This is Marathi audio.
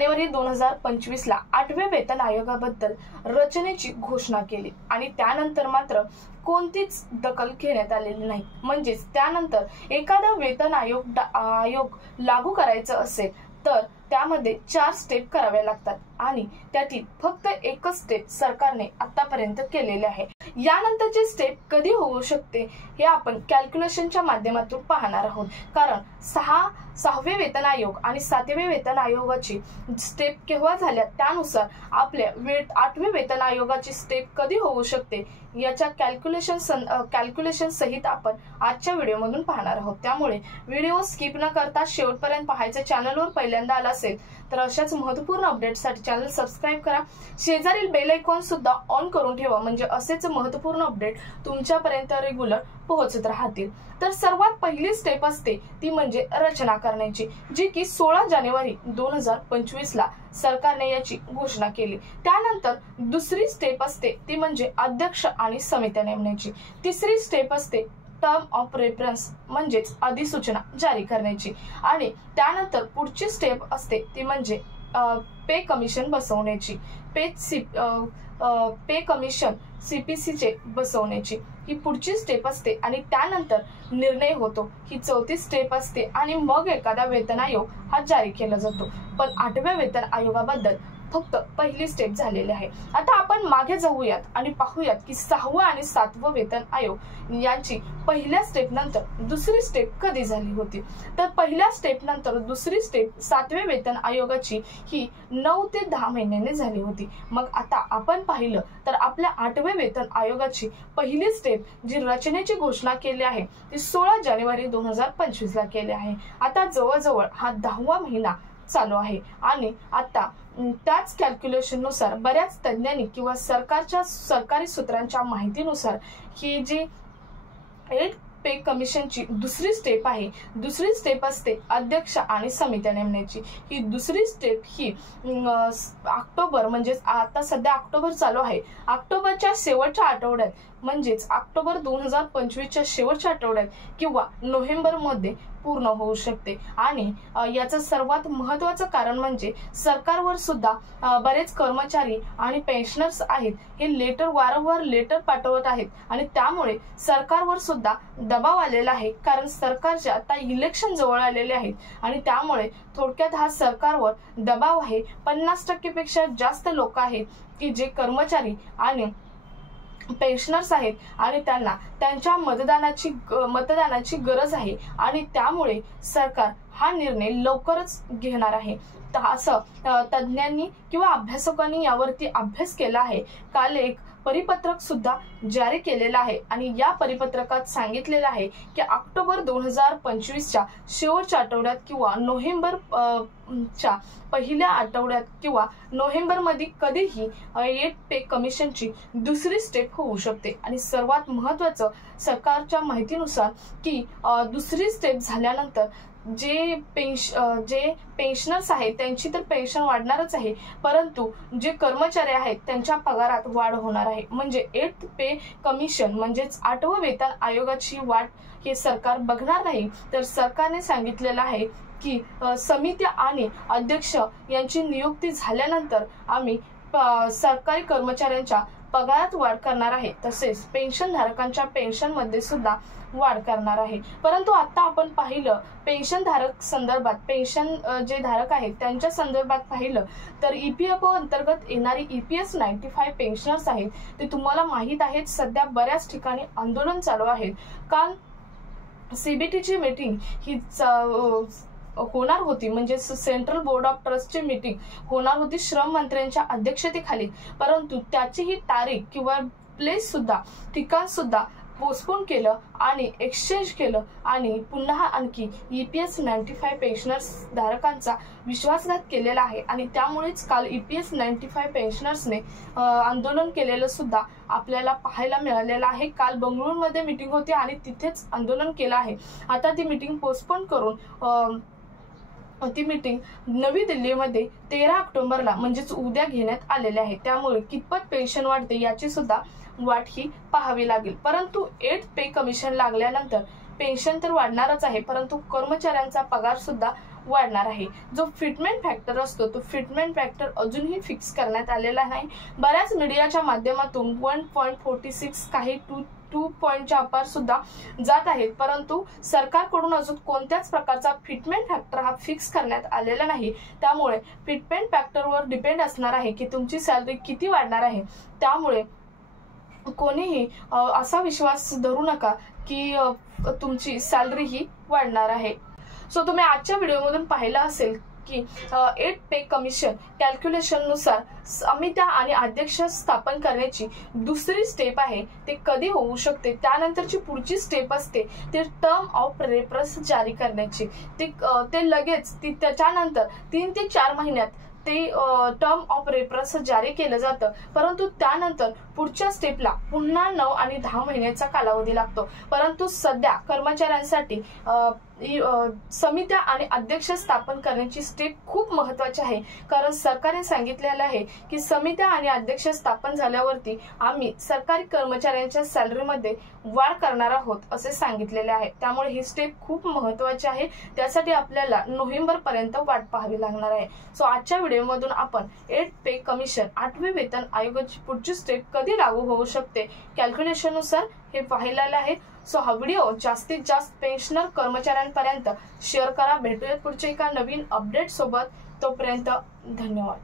जानेवारी 2025 ला 8व्या वेतन आयोगाबद्दल रचनेची घोषणा केली आणि त्यानंतर मात्र कोणतीच दखल घेण्यात आलेली नाही। म्हणजेच त्यानंतर एखादा वेतन आयोग लागू करायचं असेल तर त्यामध्ये 4 स्टेप कराव्या लागतात आणि त्यातील फक्त एकच स्टेप सरकारने आतापर्यंत केलेले आहे। यानंतरची स्टेप कधी होऊ शकते हे आपण कॅल्क्युलेशनच्या माध्यमातून पाहणार आहोत, कारण 6वे वेतन आयोग आणि 7वे वेतन आयोगाची स्टेप केव्हा झाल्या त्यानुसार आपल्या 8व्या वेतन आयोगाची स्टेप कधी होऊ शकते याच्या कॅल्क्युलेशन सहित आपण आजच्या व्हिडिओमधून पाहणार आहोत। त्यामुळे व्हिडिओ स्किप न करता शेवटपर्यंत पाहायचे। चॅनलवर पहिल्यांदा आला असेल तर अशाच महत्त्वपूर्ण अपडेट्ससाठी चॅनल सबस्क्राइब करा, शेजारील बेल आयकॉन सुद्धा ऑन करून ठेवा, म्हणजे असेच महत्त्वपूर्ण अपडेट तुमच्यापर्यंत रेग्युलर पोहोचत राहतील। तर सर्वात पहिली स्टेप असते ती म्हणजे रचना करण्याची, जी की 16 जानेवारी 2025 ला सरकारने याची घोषणा केली। त्यानंतर दुसरी स्टेप असते ती म्हणजे अध्यक्ष आणि समित्या नेमण्याची। तिसरी स्टेप असते टर्म ऑफ रेफरन्स म्हणजेच अधिसूचना जारी करण्याची आणि त्यानंतर पुढची स्टेप असते ती म्हणजे पे कमिशन बसवण्याची, पे कमिशन CPC चे बसवण्याची ही पुढची स्टेप असते आणि त्यानंतर निर्णय होतो ही चौथी स्टेप असते आणि मग एखादा वेतन आयोग हा जारी केला जातो। पण 8व्या वेतन आयोगाबद्दल फक्त पहिली स्टेप झालेली आहे। आता आपण मागे जाऊयात आणि पाहूयात की 6वं आणि 7वं वेतन आयोग यांची पहिल्या स्टेप नंतर दुसरी स्टेप कधी झाली होती। तर पहिल्या स्टेप नंतर दुसरी स्टेप 7व्या वेतन आयोगाची ही 9 ते 10 महिन्यांनी झाली होती। मग आता आपण पाहिलं तर आपल्या 8व्या वेतन आयोगाची पहिली स्टेप जी रचनेची घोषणा केली आहे ती 16 जानेवारी 2025 ला केली आहे। आता जवळजवळ हा 10वा महिना चालू आहे आणि आता त्याच कॅल्क्युलेशन नुसार बऱ्याच तज्ञांनी किंवा सरकारी सूत्रांच्या माहितीनुसार ही जी 8 पे कमिशनची दुसरी स्टेप आहे, दुसरी स्टेप असते अध्यक्ष आणि समित्या नेमण्याची। ही दुसरी स्टेप ही ऑक्टोबर म्हणजेच आता सध्या ऑक्टोबर चालू आहे, ऑक्टोबरच्या शेवटच्या आठवड्यात म्हणजेच ऑक्टोबर 2025च्या शेवटच्या आठवड्यात किंवा नोव्हेंबर मध्ये पूर्ण होऊ शकते। आणि याचं सर्वात महत्त्वाचं कारण म्हणजे सरकारवर सुद्धा बरेच कर्मचारी आणि पेन्शनर्स आहेत हे वारंवार लेटर पाठवत आहेत आणि त्यामुळे सरकारवर सुद्धा दबाव आलेला आहे, कारण सरकारचे आता इलेक्शन जवळ आलेले आहेत आणि त्यामुळे थोडक्यात हा सरकारवर दबाव आहे। 50% पेक्षा जास्त लोक आहेत की जे कर्मचारी आणि पेन्शनर्स आहेत आणि त्यांना त्यांच्या मतदानाची गरज आहे आणि त्यामुळे सरकार हा निर्णय लवकरच घेणार आहे। असं तज्ञांनी किंवा अभ्यासकांनी यावरती अभ्यास केला आहे। काल एक परिपत्रक सुद्धा जारी केलेला आहे आणि या परिपत्रकात सांगितलेलं आहे की ऑक्टोबर 2025च्या शेवटच्या आठवड्यात किंवा नोव्हेंबर च्या पहिल्या आठवड्यात किंवा नोव्हेंबर मध्ये कधीही 8 पे कमिशनची दुसरी स्टेप होऊ शकते। आणि सर्वात महत्त्वाचं सरकारच्या माहितीनुसार की दुसरी स्टेप झाल्यानंतर जे पेन्शनर्स आहेत त्यांची तर पेन्शन वाढणारच आहे, परंतु जे कर्मचारी आहेत त्यांच्या पगारात वाढ होणार आहे। म्हणजे 8 पे कमिशन म्हणजेच 8वं वेतन आयोगाची वाढ हे सरकार बघणार नाही, तर सरकारने सांगितलेलं आहे की समित्या आणि अध्यक्ष यांची नियुक्ती झाल्यानंतर आम्ही सरकारी कर्मचाऱ्यांच्या पगारात वाढ करणार आहे, तसेच पेन्शन धारकांच्या पेन्शन मध्ये सुद्धा वाढ करणार आहे। परंतु आता आपण पाहिलं पेन्शन धारक संदर्भात, पेन्शन जे धारक आहेत त्यांच्या संदर्भात पाहिलं तर EPFO अंतर्गत येणारी EPS 95 पेन्शनर्स आहेत ते तुम्हाला माहित आहेत सध्या बऱ्याच ठिकाणी आंदोलन चालू आहे। काल CBT ची मीटिंग ही होणार होती, म्हणजे सेंट्रल बोर्ड ऑफ ट्रस्टची मीटिंग होणार होती श्रम मंत्र्यांच्या अध्यक्षतेखाली, परंतु त्याची ही तारीख किंवा प्लेस सुद्धा ठिकाण सुद्धा पोस्टपोन केलं आणि एक्सचेंज केलं आणि पुन्हा आणखी EPS 95 पेन्शनर्स धारकांचा विश्वासघात केलेला आहे आणि त्यामुळेच काल EPS 95 पेन्शनर्सने आंदोलन केलेलं सुद्धा आपल्याला पाहायला मिळालेलं आहे। काल बंगळुरूमध्ये मीटिंग होती आणि तिथेच आंदोलन केलं आहे। आता ती मीटिंग पोस्टपोन करून ती मीटिंग नवी दिल्लीमध्ये 13 ऑक्टोबरला म्हणजेच उद्या घेण्यात आलेले आहे। त्यामुळे कितपत पेन्शन वाढते याची सुद्धा वाट ही पाहावी लागेल। परंतु 8 पे कमिशन लागल्यानंतर पेन्शन तर वाढणारच आहे, परंतु कर्मचाऱ्यांचा पगार सुद्धा वाढणार आहे। जो फिटमेंट फॅक्टर असतो तो फिटमेंट फॅक्टर अजूनही फिक्स करण्यात आलेला नाही। बऱ्याच मीडियाच्या माध्यमातून 1.46 काही 2 पॉईंटच्या आपार सुद्धा जात आहेत, परंतु सरकारकडून अजून कोणत्याच प्रकारचा फिटमेंट फॅक्टर हा फिक्स करण्यात आलेला नाही। त्यामुळे फिटमेंट फॅक्टरवर डिपेंड असणार आहे की तुमची सॅलरी किती वाढणार आहे। त्यामुळे कोणीही असा विश्वास धरू नका की तुमची सॅलरी ही वाढणार आहे। सो तुम्ही आजच्या व्हिडिओमधून पाहिलं असेल की 8 पे कमिशन कॅल्क्युलेशन नुसार समित्या आणि अध्यक्ष स्थापन करण्याची दुसरी स्टेप आहे ते कधी होऊ शकते। त्यानंतरची पुढची स्टेप असते ते टर्म ऑफ रेफरन्स जारी करण्याची। ते लगेच त्याच्यानंतर 3 ते 4 महिन्यात ते टर्म ऑफ रेफरन्स जारी केलं जातं, परंतु त्यानंतर पुढच्या स्टेपला पुन्हा 9 आणि 10 महिन्याचा कालावधी लागतो। परंतु सध्या कर्मचाऱ्यांसाठी समित्या आणि अध्यक्ष स्थापन करण्याची स्टेप खूप महत्त्वाची आहे, कारण सरकारने सांगितलेलं आहे की समित्या आणि अध्यक्ष स्थापन झाल्यावरती आम्ही सरकारी कर्मचाऱ्यांच्या सॅलरीमध्ये वाढ करणार आहोत असे सांगितलेले आहे। त्यामुळे ही स्टेप खूप महत्त्वाची आहे, त्यासाठी आपल्याला नोव्हेंबर पर्यंत वाट पाहावी लागणार आहे। सो आजच्या व्हिडिओमधून आपण 8 पे कमिशन 8वे वेतन आयोगाची पुढची स्टेप कधी लागू होऊ शकते कॅल्क्युलेशन नुसार हे पाहिलेलं आहे। सो हा व्हिडिओ जास्तीत जास्त पेन्शनर कर्मचाऱ्यांपर्यंत शेअर करा। भेटूया पुढच्या एका नवीन अपडेट सोबत, तोपर्यंत धन्यवाद।